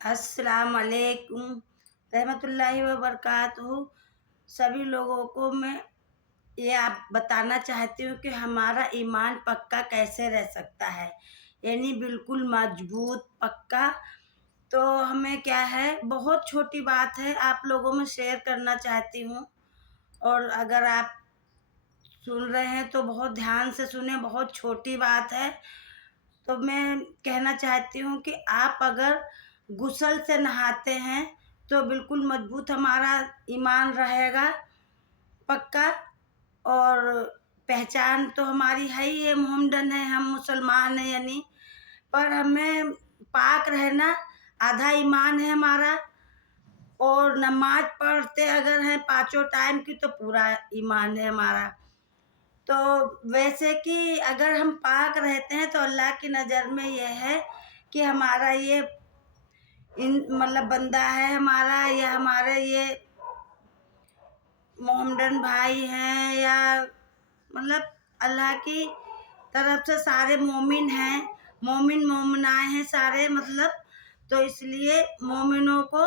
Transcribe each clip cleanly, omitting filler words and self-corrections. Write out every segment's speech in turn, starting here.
अस्सलाम वालेकुम रहमतुल्लाहि व बरकातहू। सभी लोगों को मैं ये आप बताना चाहती हूँ कि हमारा ईमान पक्का कैसे रह सकता है, यानी बिल्कुल मजबूत पक्का। तो हमें क्या है, बहुत छोटी बात है, आप लोगों में शेयर करना चाहती हूँ। और अगर आप सुन रहे हैं तो बहुत ध्यान से सुने, बहुत छोटी बात है। तो मैं कहना चाहती हूँ कि आप अगर गुसल से नहाते हैं तो बिल्कुल मजबूत हमारा ईमान रहेगा पक्का। और पहचान तो हमारी है ही है, मोहम्मदन है, हम मुसलमान हैं यानी। पर हमें पाक रहना आधा ईमान है हमारा। और नमाज पढ़ते अगर हैं पाँचों टाइम की तो पूरा ईमान है हमारा। तो वैसे कि अगर हम पाक रहते हैं तो अल्लाह की नज़र में यह है कि हमारा ये मतलब बंदा है हमारा, या हमारे ये मोहम्मदन भाई हैं, या मतलब अल्लाह की तरफ से सारे मोमिन हैं, मोमिन मोमिनाएं हैं सारे मतलब। तो इसलिए मोमिनों को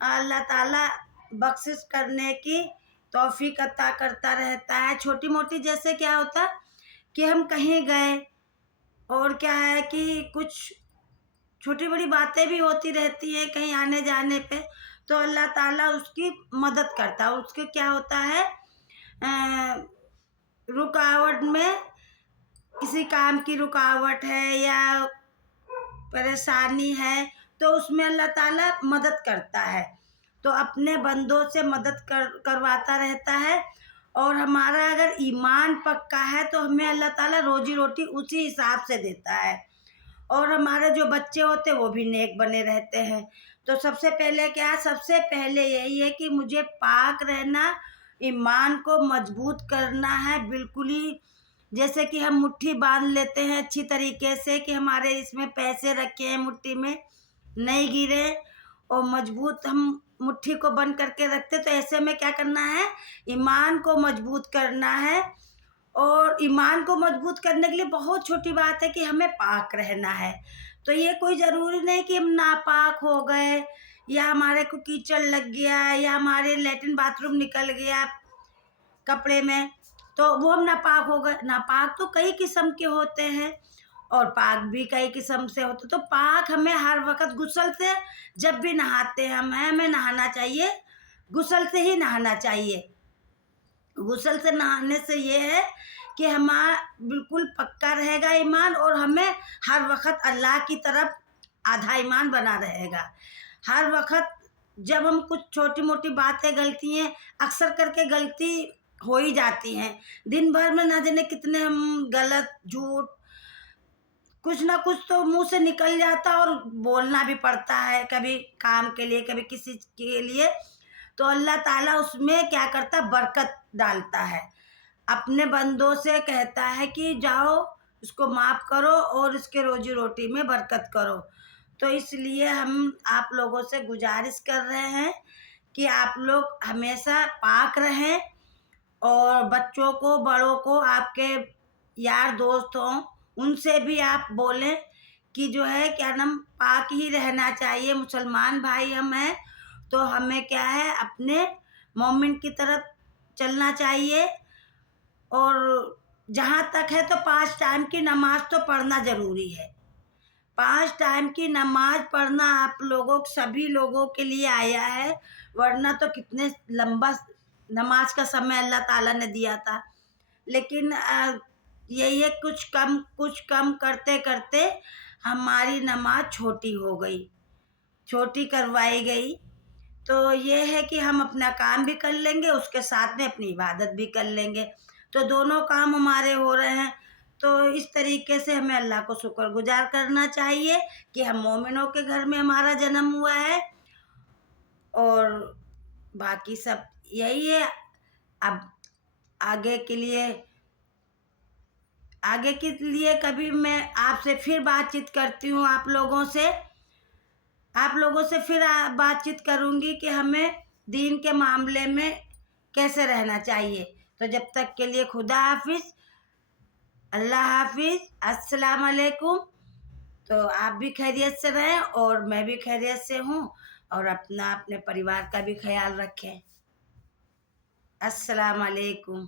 अल्लाह ताला बख्शिश करने की तौफीक अता करता रहता है। छोटी मोटी जैसे क्या होता कि हम कहीं गए और क्या है कि कुछ छोटी बड़ी बातें भी होती रहती है कहीं आने जाने पे, तो अल्लाह ताला उसकी मदद करता है। उसके क्या होता है, रुकावट में किसी काम की रुकावट है या परेशानी है तो उसमें अल्लाह ताला मदद करता है। तो अपने बंदों से मदद करवाता रहता है। और हमारा अगर ईमान पक्का है तो हमें अल्लाह ताला रोजी रोटी उसी हिसाब से देता है। और हमारे जो बच्चे होते हैं वो भी नेक बने रहते हैं। तो सबसे पहले क्या है, सबसे पहले यही है कि मुझे पाक रहना, ईमान को मजबूत करना है बिल्कुल ही। जैसे कि हम मुट्ठी बांध लेते हैं अच्छी तरीके से कि हमारे इसमें पैसे रखे हैं मुट्ठी में नहीं गिरे, और मजबूत हम मुट्ठी को बंद करके रखते। तो ऐसे में क्या करना है, ईमान को मजबूत करना है। और ईमान को मजबूत करने के लिए बहुत छोटी बात है कि हमें पाक रहना है। तो ये कोई ज़रूरी नहीं कि हम नापाक हो गए, या हमारे को कीचड़ लग गया, या हमारे लैट्रिन बाथरूम निकल गया कपड़े में तो वो हम नापाक हो गए। नापाक तो कई किस्म के होते हैं और पाक भी कई किस्म से होते। तो पाक हमें हर वक्त गुस्ल से, जब भी नहाते हैं हमें नहाना चाहिए, गुस्ल से ही नहाना चाहिए। गुस्ल से नहाने से ये है कि हमारा बिल्कुल पक्का रहेगा ईमान, और हमें हर वक्त अल्लाह की तरफ आधा ईमान बना रहेगा। हर वक्त जब हम कुछ छोटी मोटी बातें गलतियाँ अक्सर करके गलती हो ही जाती हैं, दिन भर में ना जाने कितने हम गलत झूठ कुछ ना कुछ तो मुंह से निकल जाता, और बोलना भी पड़ता है कभी काम के लिए कभी किसी के लिए। तो अल्लाह ताला उसमें क्या करता, बरकत डालता है। अपने बंदों से कहता है कि जाओ इसको माफ़ करो और इसके रोजी रोटी में बरकत करो। तो इसलिए हम आप लोगों से गुजारिश कर रहे हैं कि आप लोग हमेशा पाक रहें। और बच्चों को, बड़ों को, आपके यार दोस्त हों उनसे भी आप बोलें कि जो है क्या नाम, पाक ही रहना चाहिए। मुसलमान भाई हम हैं तो हमें क्या है, अपने मोमिन की तरफ चलना चाहिए। और जहाँ तक है तो 5 टाइम की नमाज तो पढ़ना ज़रूरी है। 5 टाइम की नमाज पढ़ना आप लोगों सभी लोगों के लिए आया है, वरना तो कितने लंबा नमाज का समय अल्लाह ताला ने दिया था। लेकिन यही है, कुछ कम करते करते हमारी नमाज छोटी हो गई, छोटी करवाई गई। तो ये है कि हम अपना काम भी कर लेंगे, उसके साथ में अपनी इबादत भी कर लेंगे, तो दोनों काम हमारे हो रहे हैं। तो इस तरीके से हमें अल्लाह को शुक्रगुजार करना चाहिए कि हम मोमिनों के घर में हमारा जन्म हुआ है। और बाकी सब यही है। अब आगे के लिए कभी मैं आपसे फिर बातचीत करती हूँ, आप लोगों से फिर बातचीत करूँगी कि हमें दीन के मामले में कैसे रहना चाहिए। तो जब तक के लिए खुदा हाफिज़, अल्लाह हाफिज़, अस्सलाम वालेकुम। تو آپ بھی خیریت سے رہیں اور میں بھی خیریت سے ہوں، اور اپنا اپنے پریوار کا بھی خیال رکھیں۔ السلام علیکم۔